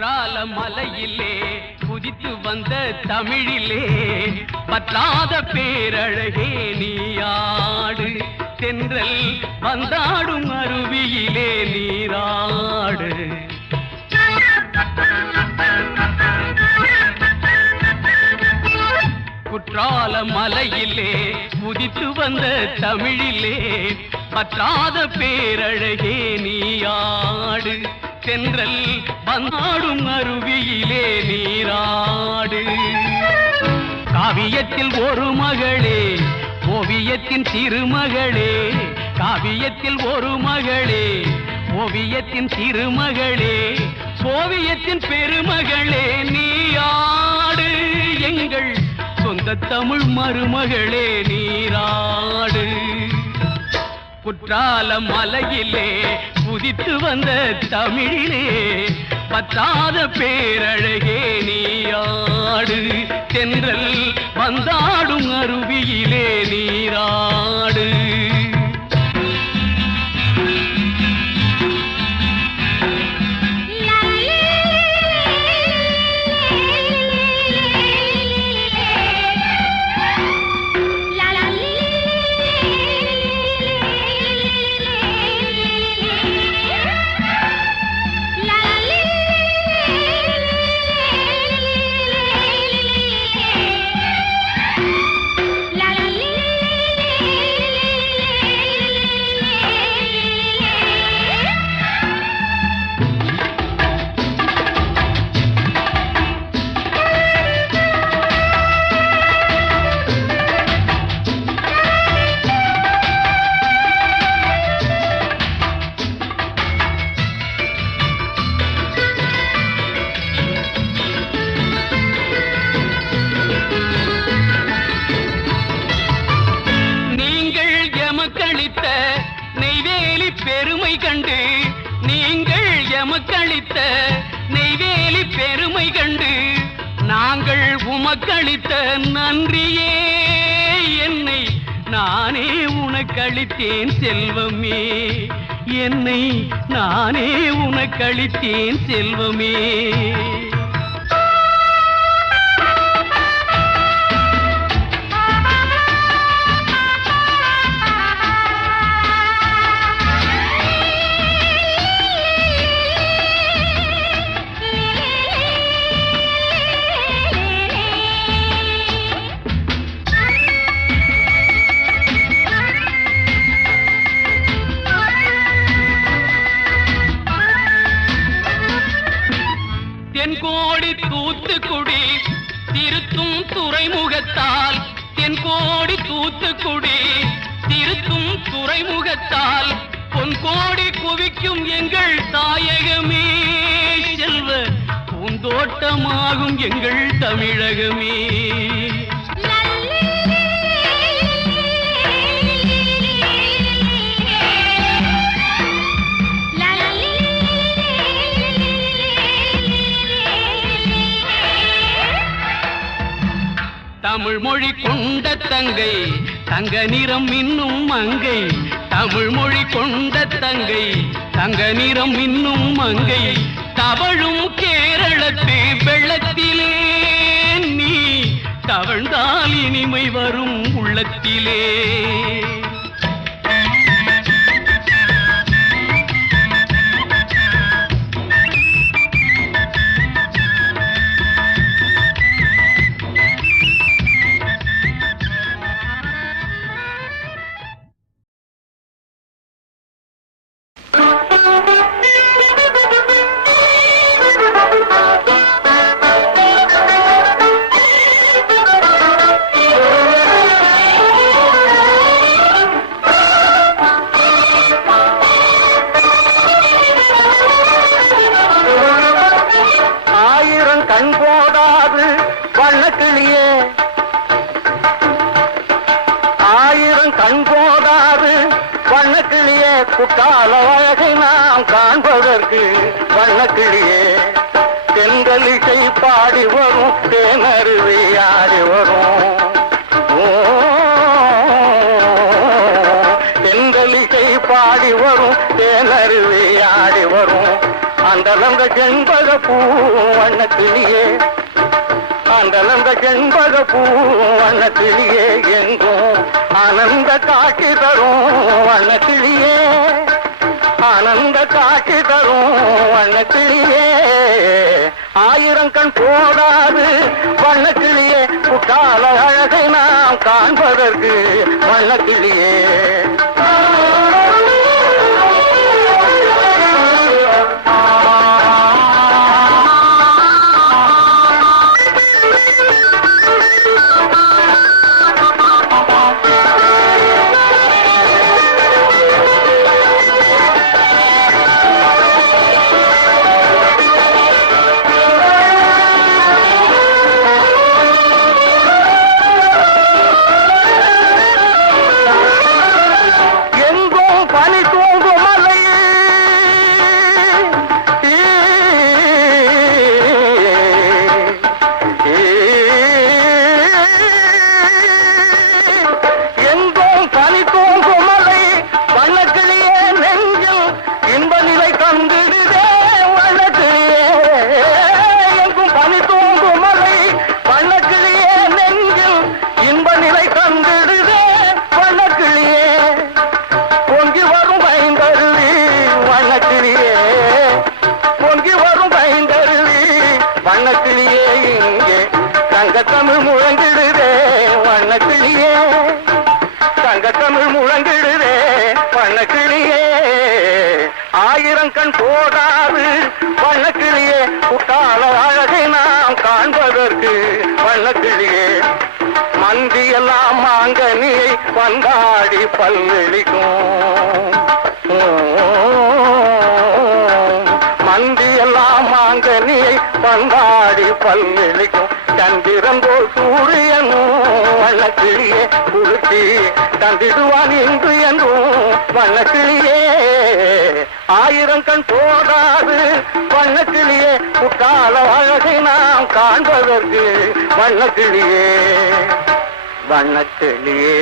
குற்றால மலையிலே குதித்து வந்த தமிழிலே பற்றாத பேரழகே நீயாடு. தென்றல் வந்தாடும் அருவியிலே நீராடு. குற்றால மலையிலே குதித்து வந்த தமிழிலே பற்றாத பேரழகே நீயாடு. தென்றல் வந்தாடும் அருவியிலே நீராடு. காவியத்தில் ஒரு மகளே ஓவியத்தின் திருமகளே காவியத்தில் ஒரு மகளே ஓவியத்தின் திருமகளே ஓவியத்தின் பெருமகளே நீயாடு. எங்கள் சொந்த தமிழ் மருமகளே நீராடு. குற்றால மலையிலே புதித்து வந்த தமிழிலே பத்தாத பேரழகே நீயாடு தென்றல் வந்தாடும் அருவியிலே நீராடு. நெய்வேலி பெருமை கண்டு நீங்கள் எமக்களித்த நெய்வேலி பெருமை கண்டு நாங்கள் உமக்களித்த நன்றியே. என்னை நானே உனக்களித்தேன் செல்வமே. என்னை நானே உனக்களித்தேன் செல்வமே. தென்கோடி தூத்துக்குடி திருத்தும் துறைமுகத்தால். தென்கோடி தூத்துக்குடி திருத்தும் துறைமுகத்தால். பொன்கோடி குவிக்கும் எங்கள் தாயகமே செல்வ பூந்தோட்டமாகும் எங்கள் தமிழகமே. தமிழ் மொழி கொண்ட தங்கை தங்க நிறம் இன்னும் மங்கை. தமிழ் மொழி கொண்ட தங்கை தங்க நிறம் இன்னும் மங்கை. தவழும் கேரளத்து வெள்ளத்திலே நீ தவழ்ந்தால் இனிமை வரும் உள்ளத்திலே. வண்ணக்கிளியே குற்றால அழகை நாம் காண்பதற்கு வண்ணக்கிளியே. தென்றலிசை பாடி வரும் தேனருவி ஆடி வரும். ஓ, பாடி வரும் தேனருவி ஆடி வரும். அந்த செண்பக பூ வண்ணக்கிளியே. அந்தலந்த செண்பக பூ வண்ணக்கிளியே எங்கும் ஆனந்த காட்சி தரும் வண்ணக்கிளியே ஆனந்த காட்சி தரும் வண்ணக்கிளியே ஆயிரம் கண் போடாது வண்ணக்கிளியே குட்டால அழகை நாம் காண்பதற்கு வண்ணக்கிளியே தங்கத்தமிழ் முழங்கிடுதே வண்ணக்கிளியே. தங்கத்தமிழ் முழங்கிடுதே வண்ணக்கிளியே. ஆயிரம் கண் போதாது வண்ணக்கிளியே. குட்டால அழகை நாம் காண்பதற்கு வண்ணக்கிளியே. மந்தியெல்லாம் மாங்கனியை வந்தாடி பல்வெளிக்கும். மந்தியெல்லாம் மாங்கனியை வந்தாடி பல்வெளிக்கும். சந்திரன் சூரியனும் வண்ணக்கிளியே குளிர்ச்சி தந்திடுவான் இன்று என்றும் வண்ணக்கிளியே. ஆயிரம் கண் போடாது வண்ணக்கிளியே குட்டால அழகை நாம் காண்பதற்கு வண்ணக்கிளியே. வண்ணக்கிளியே.